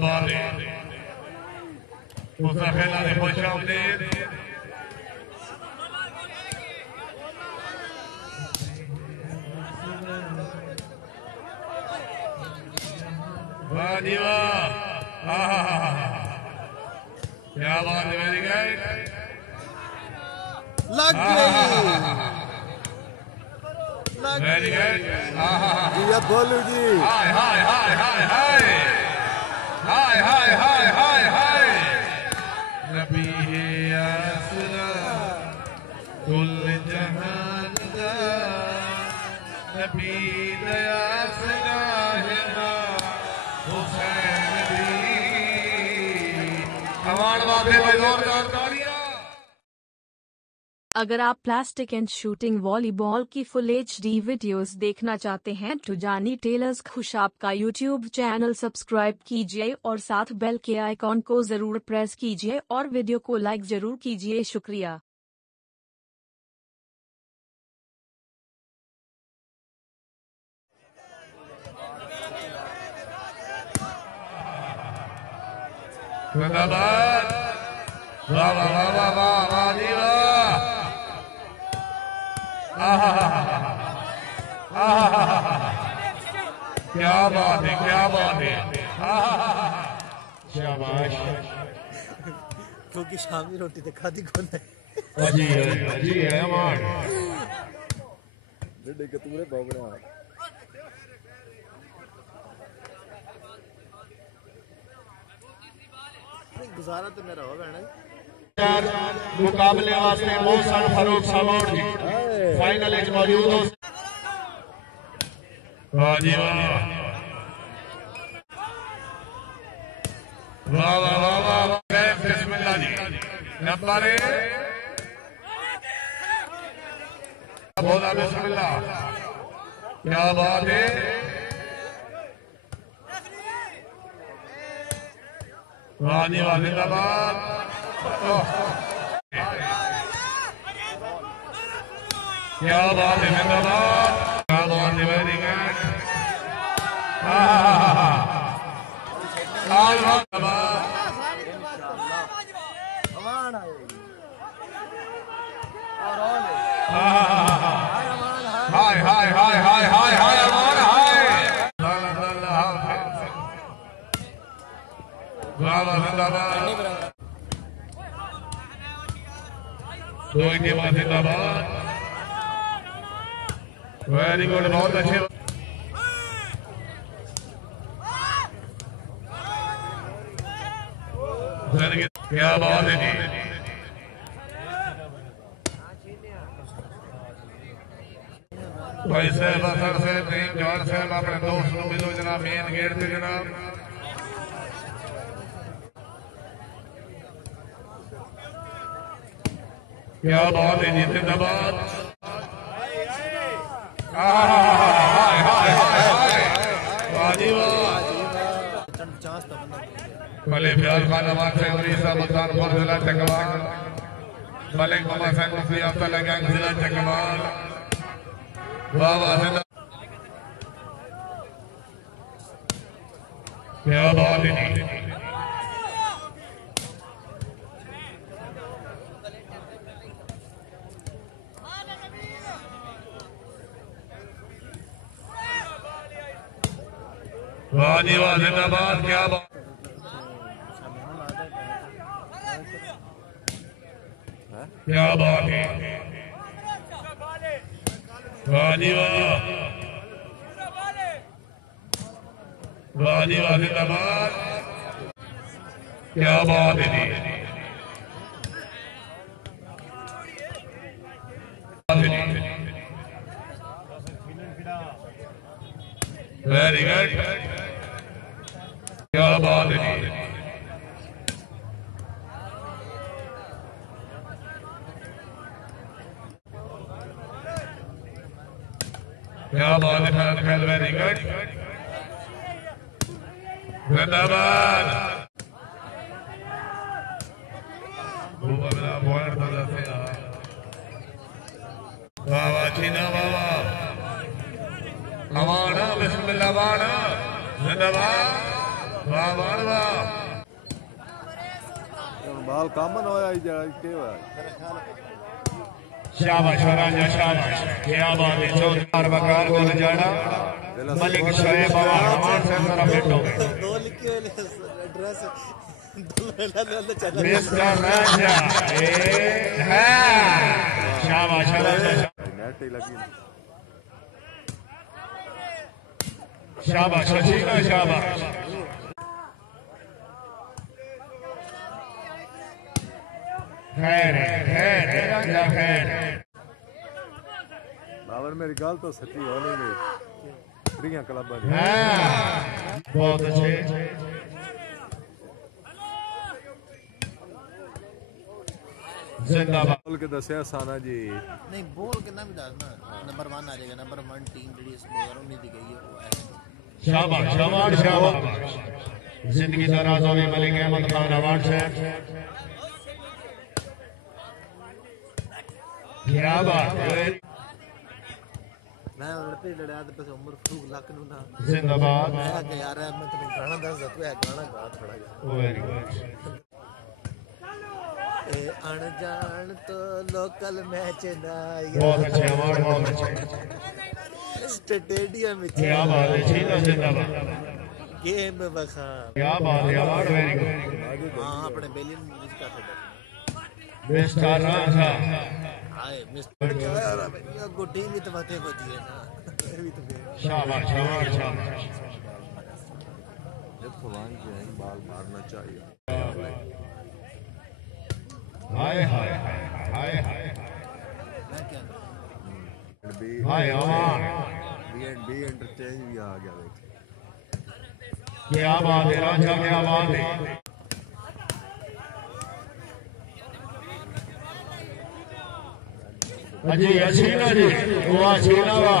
बात है उसका खेला ने खुश आमदीद वाह जी वाह क्या बात है वेरी गुड लग गई वेरी गुड या बोलू जी हाय हाय हाय हाय हाय हाय हाय हाय हाय हाय नबी है आसरा कुल जहान दा नबी दया आसरा है हुसैन दी कमाल बातें भाई जोरदार तालियां। अगर आप प्लास्टिक एंड शूटिंग वॉलीबॉल की फुल HD वीडियोस देखना चाहते हैं तो जानी टेलर्स खुशाब का YouTube चैनल सब्सक्राइब कीजिए और साथ बेल के आइकॉन को जरूर प्रेस कीजिए और वीडियो को लाइक जरूर कीजिए। शुक्रिया। जिंदाबाद वाह वाह वाह वाह वाह वाह जी वाह क्या बात है क्या बात है शाबाश क्योंकि शाम की रोटी तो खाती कौन है अजी है अमान डेढ़ के तुमरे बाबड़ा गुजारा तो मेरा होगा ना मुकाबले वास्ते मोहसन फरूक सामोड़ जी फाइनल में मौजूद हो। वाह जी वाह वाह वाह वाह वाह बिस्मिल्लाह जी नंबर बोला बिस्मिल्लाह क्या बात है वाह जी वाह जिंदाबाद क्या बात है जिंदाबाद क्या बात है वेरी गुड हाय हाय हाय हाय हाय हाय अमान हाय जिंदाबाद दो के बाद जिंदाबाद वेरी गुड बहुत अच्छे क्या बात है जी भाई साहब असर से तीन चार साहब अपने दोस्त को मिलो जनाब मेन गेट पे जनाब क्या बात है जी जिंदाबाद भले प्यार खान अमान से उड़ीसा मुल्तानपुर जिला चकवाल मलिक मोहम्मद सैन मुफ्ती अब्दुल्ला गैंग जिला चकवाल बाबा क्या बात है जी वाह जी वाह जिंदाबाद क्या बात क्या बात है वाह जी वाह वाह जी वाह जिंदाबाद क्या बात है जी वेरी गुड क्या बात है जी क्या बात है खेल वेरी गुड जिंदाबाद वाह वाह छीना वाह वाह अमाना बिस्मिल्लाह वाना जिंदाबाद वाह वाह वाह बाल कामन होया ही जरा के होया शाबाश रांझा शाबाश क्या बात है चौथार बकार को जाना मलिक शोएब हमारे से जरा बैठो दो लिखे हुए एड्रेस मिस्टर रांझा है शाबाश रांझा नेट ही लगी शाबाश छीना शाबाश खैर रांझा खैर बाबर मेरी गल तो सच्ची हो नहीं गई त्रियां क्लब बहुत अच्छे जिंदाबाद बोल के दसिया साना जी नहीं बोल के ना भी दसना नंबर 1 आ जाएगा नंबर 1 टीम ਜਿਹੜੀ ਇਸ ਨੂੰ नहीं दी गई है वो है शाबाश शाबाश शाबाश जिंदगी दराजों में मलिक अहमद खान अवार्ड से क्या बात है मैं लड़ते लड़ा तो बस उम्र फरूक लक नु ना जिंदाबाद मैं कि यार मैं तुम्हें गाना दस तू है गाना गा थोड़ा जा वेरी गुड ए अनजान तो लोकल मैच ना बहुत अच्छे अवार्ड बहुत अच्छे स्टेडियम में क्या बात है छीना जिंदाबाद गेम बखा क्या बात है अवार्ड वेरी गुड हां अपने बेलियन जिसका था मिस्टर रांझा हाय मिस्टर यार को टीम ही तो बातें बची है ना ये भी तो शाबाश शाबाश शाबाश जब भगवान के हैं बाल मारना चाहिए हाय हाय हाय हाय मैं क्या बी हाय अवार्ड बी इंटरचेंज भी आ गया देख क्या बात है रांझा क्या बात है अजी छीना जी हुआ छीना हुआ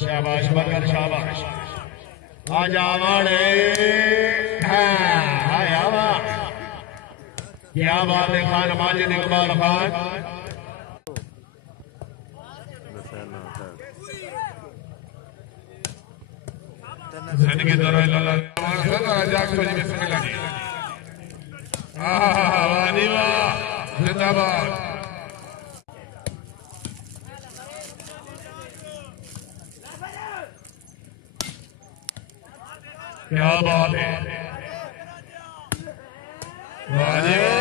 शाबाश बकर शाबाश आजा वाड़े हाय आवा क्या बात है खान माजिद इकबाल खान जिंदगी दराज लाला जाग बजी बिस्मिल्लाह जी वाह जी वाह जिंदाबाद क्या बात है वाह जी वाह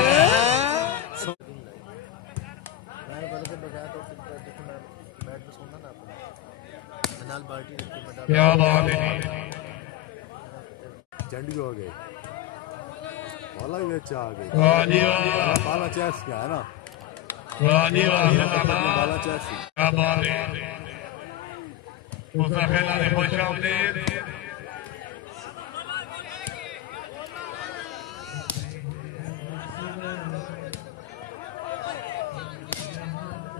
मैं बड़े से बजाया तो मैं बैट पे सोना ना अपना नाल पार्टी रखी बड़ा क्या बात है चंडी हो गए वाला भी अच्छा आ गई वाह जी वाह बाला चेस का है ना वाह जी वाह जिंदाबाद बाला चेस क्या बात है उस खेला ने खुशामदी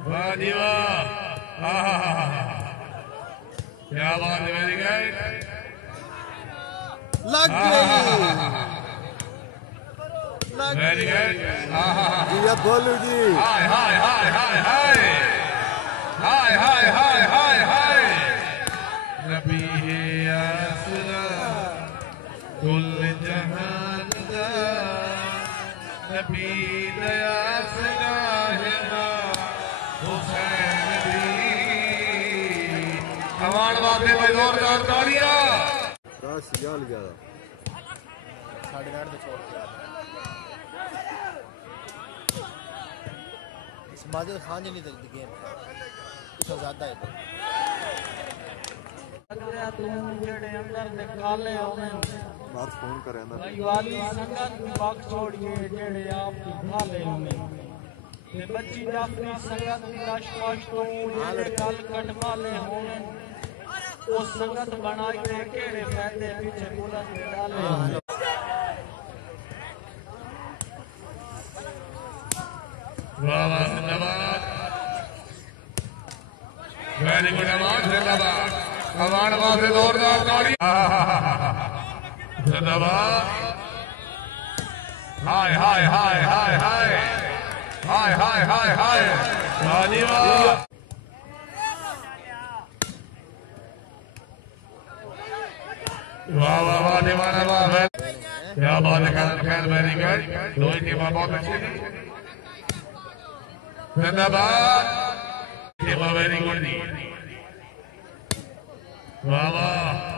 वाह जी वाह क्या बात है वेरी गुड लग गई वेरी गुड जी अब बोलू जी हाय हाय हाय हाय हाय हाय हाय हाय हाय हाय नबी है आसरा कुल जहान दा नबी दयासरा है हुसैन दी अवार्ड वास्ते भाई जोरदार तालियां 10 जाल गया 8:30 पे छोड़ दिया इस माजिद खान जी नहीं चलती गेम इससे ज्यादा है बात फोन करे ना वाली संगत पग छोड़िए जेड़े आप भाले होने ते बच्ची जाफरी संगत लाश वाश तो जेड़े कल कटवाले होने वो संगत बनाई ते केड़े फायदे पीछे बुलंद डाले वाह वाह जिंदाबाद वेरी गुड अवार्ड जिंदाबाद अवार्ड वास्ते जोरदार तालियां जिंदाबाद हाय हाय हाय हाय हाय हाय हाय हाय हाय वाह जी वाह वाह वाह वाह दीवाना वाह क्या बात है खैर वेरी गुड दोनों टीमें बहुत अच्छी थी जिंदाबाद टीमें वेरी गुड थी वाह वाह